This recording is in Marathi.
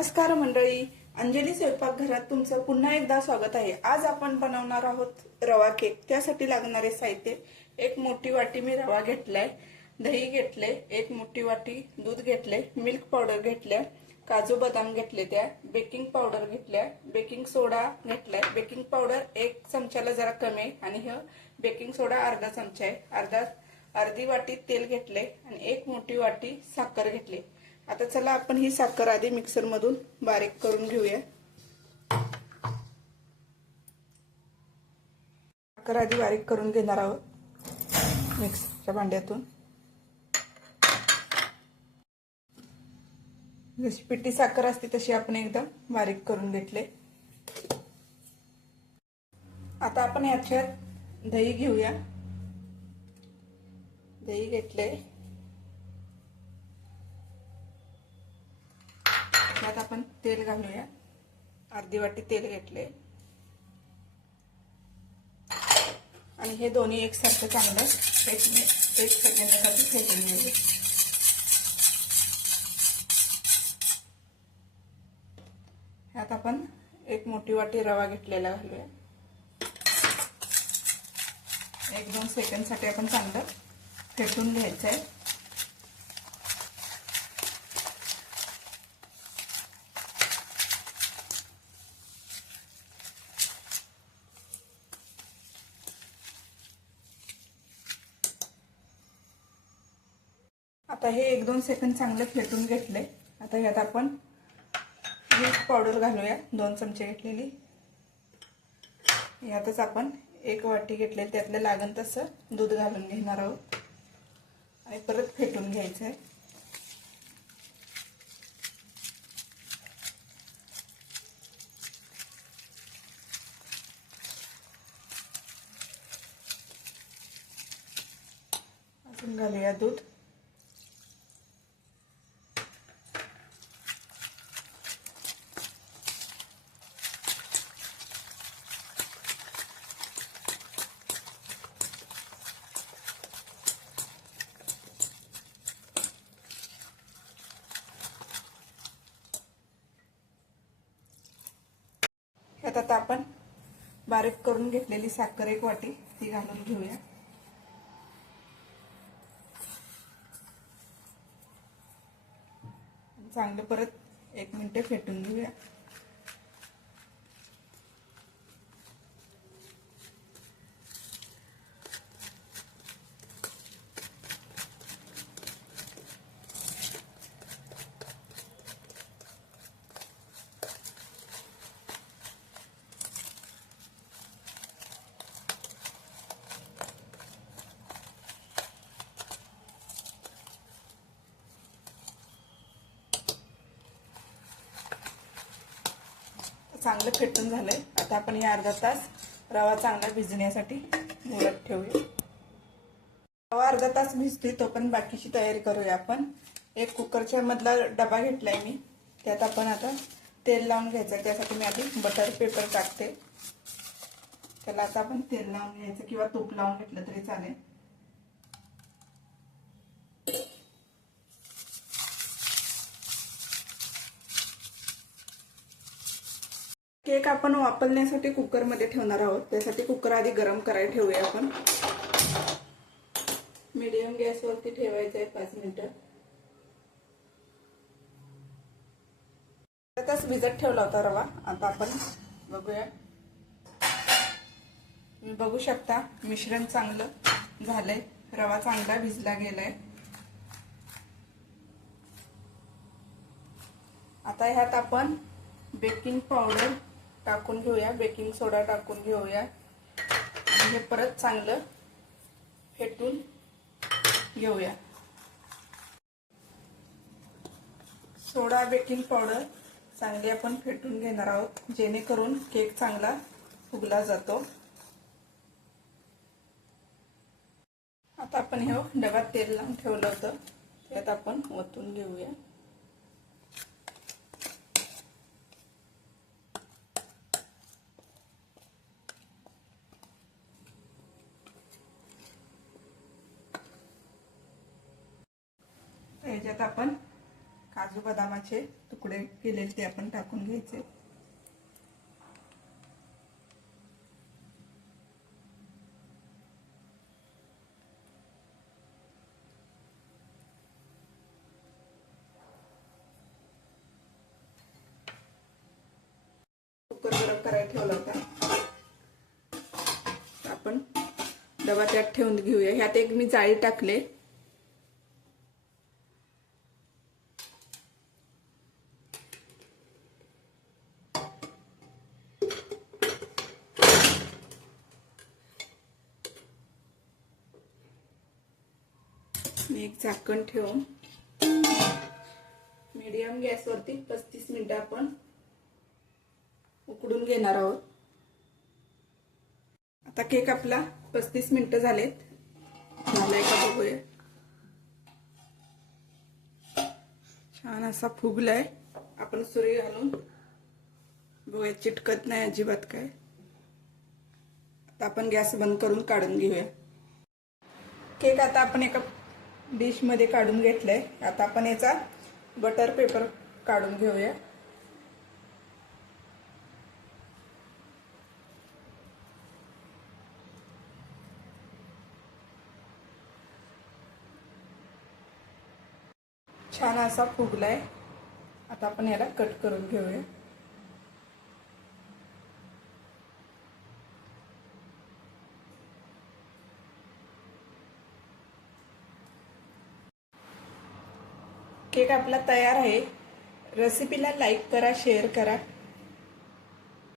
नमस्कार मंडळी, अंजली स्वयंपाकघरात तुमचं पुन्हा एकदा स्वागत आहे। आज आपण बनवणार आहोत रवा केक। त्यासाठी लागणारे साहित्य, एक मोठी वाटी मी रवा घेतलाय, दही घेतले, एक मोठी वाटी दूध घेतले, मिल्क पावडर घेतल्या, काजू बदाम घेतले, त्या बेकिंग पावडर घेतल्या, बेकिंग सोडा घेतलाय, बेकिंग पावडर 1 चमच्याला जरा कमी आहे आणि हे बेकिंग सोडा अर्धा चमचा आहे, अर्धी वाटी तेल घेतले आणि एक मोठी वाटी साखर घेतली। आता चला आपण ही साखर आधी मिक्सर मधून बारीक करून घेऊया। साखर आधी बारीक करून घेणार आहोत मिक्सरच्या भांड्यातून। जशी पिठी साखर असते तशी आपण एकदम बारीक करून घेतले। आता आपण याच्यात दही घेऊया। दही घेतले, यात आपण तेल घालूया। अर्धी वाटी तेल घेतले आणि हे दोन्ही एकसारखं चांगलं एक सेकंदासाठी फेटून घेऊया। यात आपण एक मोठी वाटी रवा घेतलेला घालूया। 1-2 सेकंदसाठी आपण चांगलं फेटून घ्यायचं आहे। आता हे 1-2 सेकंद चांगले फेटून घेतले। आता यात आपण मिल्क पावडर घालूया, 2 चमचे घेतलेली। यातच आपण 1 वाटी घेतलेली, त्यातलं लागण तसं दूध घालून घेणार आहोत आणि परत फेटून घ्यायचं आहे। अजून घालूया दूध। यात आता आपण बारीक करून घेतलेली साखर 1 वाटी ती घालून घेऊया। चांगलं परत 1 मिनिट फेटून घेऊया। चांगलं फेटून झालंय। आता आपण हे अर्धा तास रवा चांगला भिजण्यासाठी मुरत ठेवूया। रवा अर्धा तास भिजतोय तोपर्यंत बाकीची तयारी करूया आपण। एक कुकरच्या मधला डबा घेतलाय मी, त्यात आपण आता तेल लावून घ्यायचं। त्यासाठी मी आधी बटर पेपर टाकते। त्याला आता आपण तेल लावून घ्यायचं किंवा तूप लावून घेतलं तरी चालेल। केक आपण वापरण्यासाठी कुकर मध्ये ठेवणार आहोत। त्यासाठी कुकर आधी गरम करायला ठेवूया आपण। मीडियम गॅसवरती ठेवायचं आहे 5 मिनिटं। आताच भिजत ठेवला होता रवा। आता आपण बघूया। तुम्ही बघू शकता मिश्रण चांगलं झालंय, रवा चांगला भिजला गेलाय। आता ह्यात आपण बेकिंग पावडर टाकून घेऊया, बेकिंग सोडा टाकून घेऊया आणि हे परत चांगलं फेटून घेऊया। सोडा बेकिंग पावडर चांगली आपण फेटून घेणार आहोत, जेणेकरून केक चांगला फुगला जातो। आता आपण हे डब्यात तेल लावून ठेवलं होतं, त्यात आपण ओतून घेऊया। याच्यात आपण काजू बदामाचे तुकडे केलेले ते आपण टाकून घ्यायचे. कुकर गरम करायला ठेवला होता. आपण डबा त्यात ठेवून घेऊया. ह्यात एक मी जाळी टाकले. एक झाकण ठेवून मीडियम गॅसवरती 35 मिनिटं आपण उकडून घेणार आहोत. आता केक आपला 35 मिनिटं झालेत. झालाय का बघूया. छान असा फुगलाय. आपण सुरी घालून बघूया, चिटकत नाही अजिबात काय. आता आपण गॅस बंद करून काढून घेऊया. केक आता आपण एका डिश मध्ये काढून घेतलंय. आता आपण याचा बटर पेपर काढून घेऊया. छान असा फुगलाय. आता आपण याला कट करून घेऊया. केक आपला तयार आहे. रेसिपीला लाईक करा, शेअर करा.